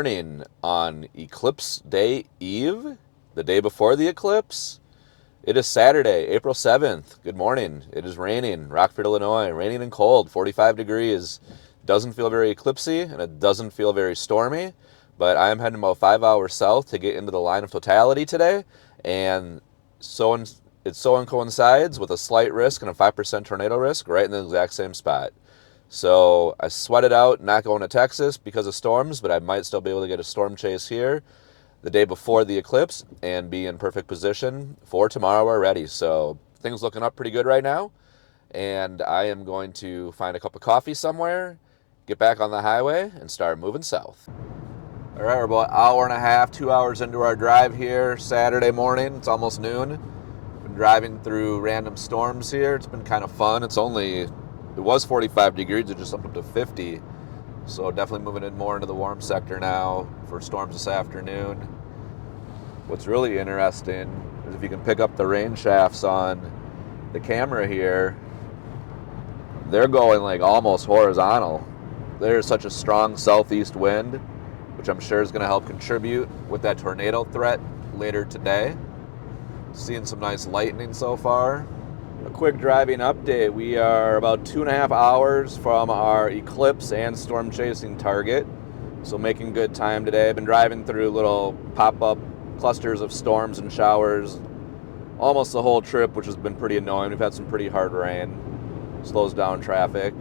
morning on Eclipse Day Eve, the day before the eclipse. It is Saturday, April 7th. Good morning. It is raining, Rockford, Illinois. Raining and cold, 45 degrees. Doesn't feel very eclipsey, and it doesn't feel very stormy, but I am heading about 5 hours south to get into the line of totality today, and it so coincides with a slight risk and a 5% tornado risk right in the exact same spot. So I sweated out not going to Texas because of storms, but I might still be able to get a storm chase here the day before the eclipse and be in perfect position for tomorrow already. So things looking up pretty good right now, and I am going to find a cup of coffee somewhere, get back on the highway, and start moving south. All right, we're about an hour and a half, 2 hours into our drive here, Saturday morning. It's almost noon. Been driving through random storms here. It's been kind of fun. It was 45 degrees, it just up to 50. So definitely moving in more into the warm sector now for storms this afternoon. What's really interesting is if you can pick up the rain shafts on the camera here, they're going like almost horizontal. There's such a strong southeast wind, which I'm sure is going to help contribute with that tornado threat later today. Seeing some nice lightning so far. A quick driving update. We are about 2.5 hours from our eclipse and storm chasing target, so making good time today. I've been driving through little pop-up clusters of storms and showers almost the whole trip, which has been pretty annoying. We've had some pretty hard rain. Slows down traffic.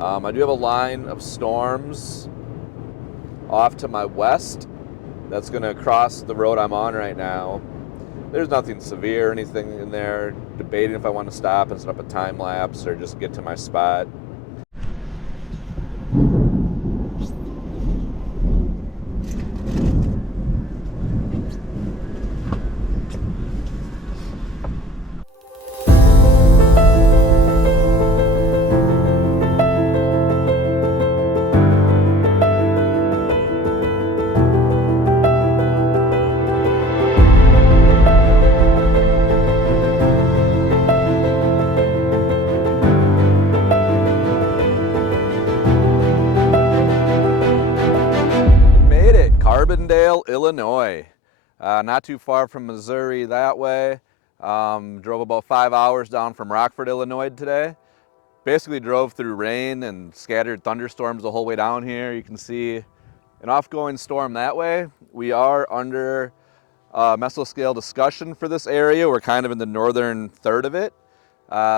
I do have a line of storms off to my west that's going to cross the road I'm on right now. There's nothing severe or anything in there. Debating if I want to stop and set up a time lapse or just get to my spot. Illinois, not too far from Missouri that way. Drove about 5 hours down from Rockford, Illinois today. Basically drove through rain and scattered thunderstorms the whole way down here. You can see an off-going storm that way. We are under mesoscale discussion for this area. We're kind of in the northern third of it.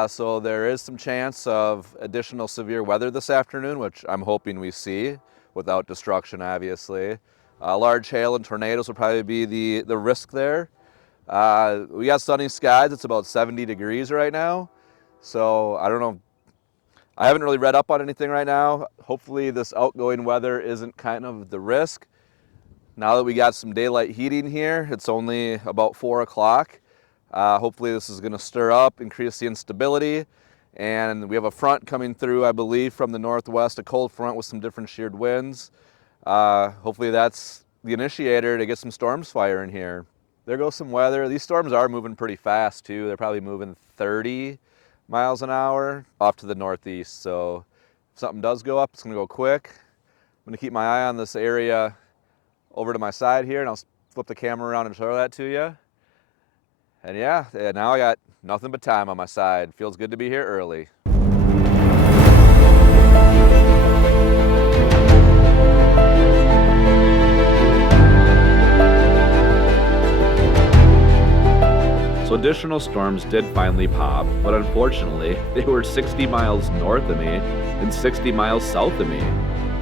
So there is some chance of additional severe weather this afternoon, which I'm hoping we see without destruction, obviously. Large hail and tornadoes will probably be the risk there. We got sunny skies. It's about 70 degrees right now. So I don't know. I haven't really read up on anything right now. Hopefully this outgoing weather isn't kind of the risk. Now that we got some daylight heating here, it's only about 4 o'clock. Hopefully this is going to stir up, increase the instability. And we have a front coming through, I believe, from the northwest, a cold front with some different sheared winds. Hopefully that's the initiator to get some storms firing here. There goes some weather. These storms are moving pretty fast too. They're probably moving 30 miles an hour off to the northeast. So if something does go up, it's going to go quick. I'm going to keep my eye on this area over to my side here, and I'll flip the camera around and show that to you. And yeah, now I got nothing but time on my side. Feels good to be here early. So additional storms did finally pop, but unfortunately, they were 60 miles north of me and 60 miles south of me.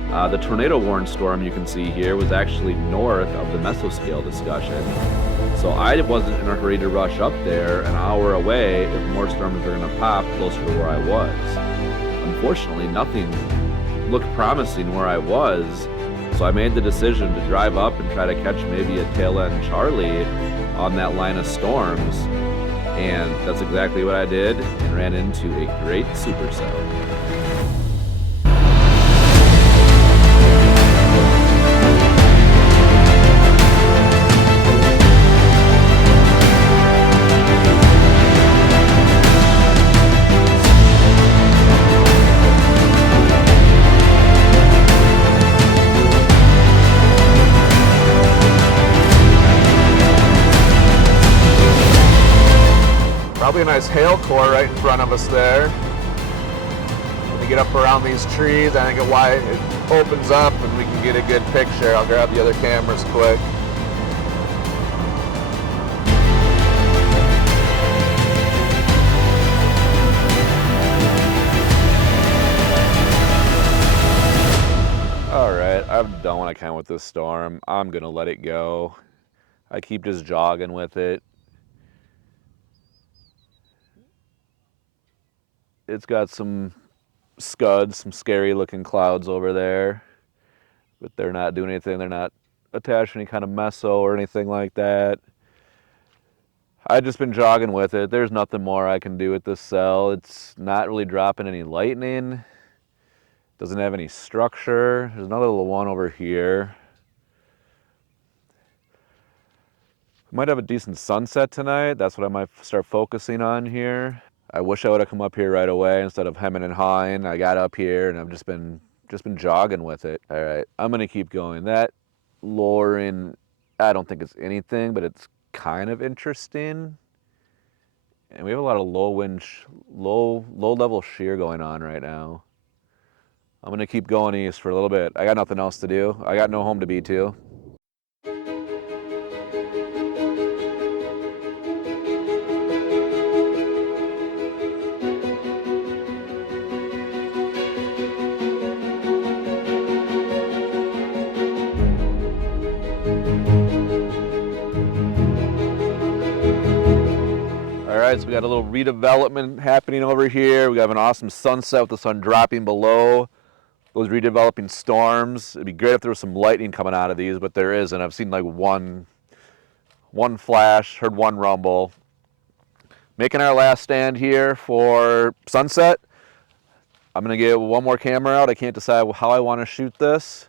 The tornado warned storm you can see here was actually north of the mesoscale discussion. So I wasn't in a hurry to rush up there an hour away if more storms were going to pop closer to where I was. Unfortunately, nothing looked promising where I was, so I made the decision to drive up and try to catch maybe a tail end Charlie on that line of storms, and that's exactly what I did and ran into a great supercell. hopefully a nice hail core right in front of us there. When we get up around these trees, I think it opens up and we can get a good picture. I'll grab the other cameras quick. Alright, I've done what I can with this storm. I'm gonna let it go. I keep just jogging with it. It's got some scuds, some scary looking clouds over there, but they're not doing anything. They're not attached to any kind of meso or anything like that. I've just been jogging with it. There's nothing more I can do with this cell. It's not really dropping any lightning. Doesn't have any structure. There's another little one over here. Might have a decent sunset tonight. That's what I might start focusing on here. I wish I would have come up here right away instead of hemming and hawing. I got up here and I've just been jogging with it. All right, I'm gonna keep going. That lowering, I don't think it's anything, but it's kind of interesting. And we have a lot of low level shear going on right now. I'm gonna keep going east for a little bit. I got nothing else to do. I got no home to be to. So we got a little redevelopment happening over here. We have an awesome sunset with the sun dropping below those redeveloping storms. It'd be great if there was some lightning coming out of these, but there isn't. I've seen like one flash, heard one rumble. Making our last stand here for sunset. I'm gonna get one more camera out. I can't decide how I want to shoot this.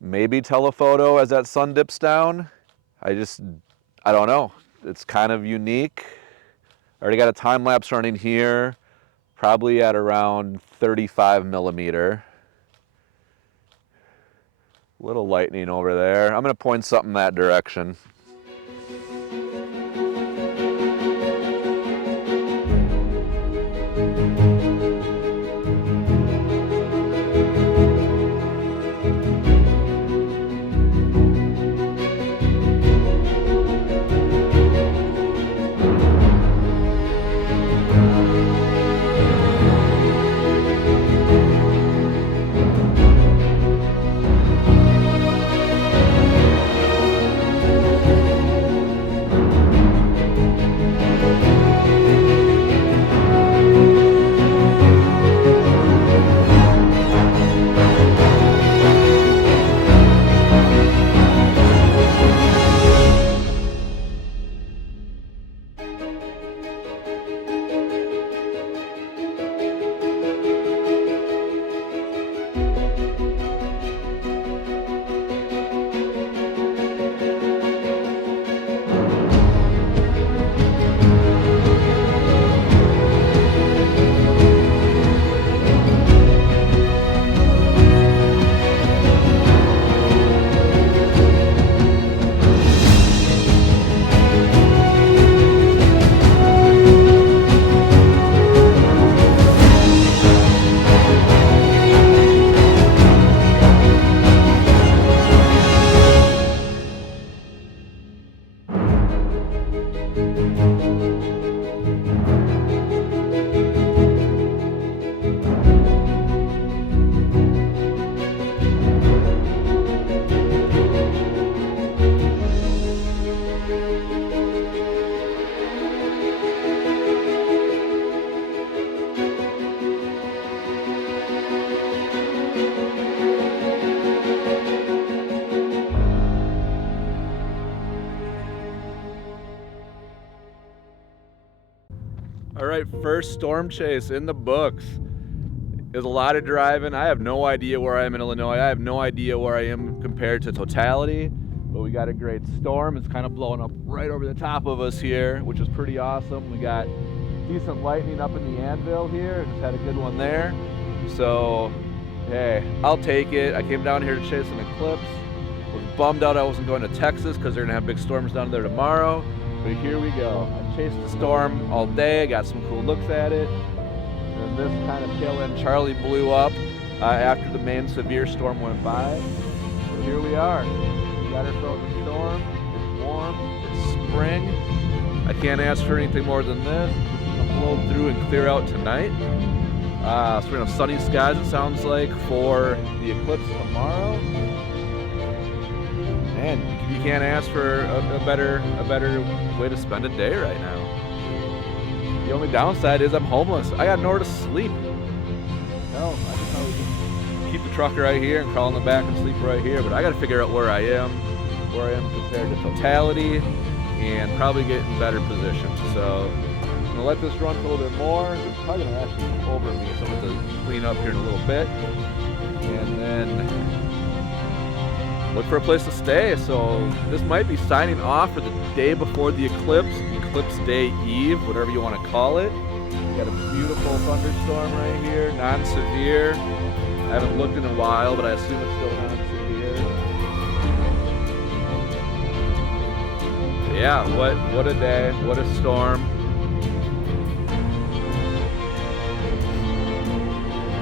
Maybe telephoto as that sun dips down. I don't know. It's kind of unique. I already got a time lapse running here, probably at around 35 millimeter. Little lightning over there. I'm gonna point something that direction. All right, first storm chase in the books. There's a lot of driving. I have no idea where I am in Illinois. I have no idea where I am compared to totality, but we got a great storm. It's kind of blowing up right over the top of us here, which is pretty awesome. We got decent lightning up in the anvil here. Just had a good one there. So, hey, I'll take it. I came down here to chase an eclipse. Was bummed out I wasn't going to Texas because they're gonna have big storms down there tomorrow, but here we go. chased the storm all day, got some cool looks at it. And this kind of tail end Charlie blew up after the main severe storm went by. So here we are. We got ourselves a storm. It's warm. It's spring. I can't ask for anything more than this. It's going to flow through and clear out tonight. So we're going to have sunny skies, it sounds like, for the eclipse tomorrow. Man, you can't ask for a better way to spend a day right now. The only downside is I'm homeless. I got nowhere to sleep. Hell, I could probably just keep the truck right here and crawl in the back and sleep right here, but I got to figure out where I am compared to totality, and probably get in better position. So I'm gonna let this run for a little bit more. It's probably gonna actually come over me, so I'm gonna clean up here in a little bit, and then look for a place to stay. So this might be signing off for the day before the eclipse, Eclipse Day Eve, whatever you want to call it. We got a beautiful thunderstorm right here, non-severe. I haven't looked in a while, but I assume it's still non-severe. Yeah, what a day, what a storm.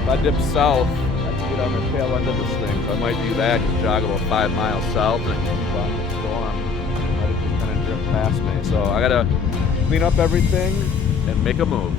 If I dip south, get on the tail end of this thing, so I might do that, just jog about 5 miles south and keep on the storm. Let it just kind of drift past me. So I gotta clean up everything and make a move.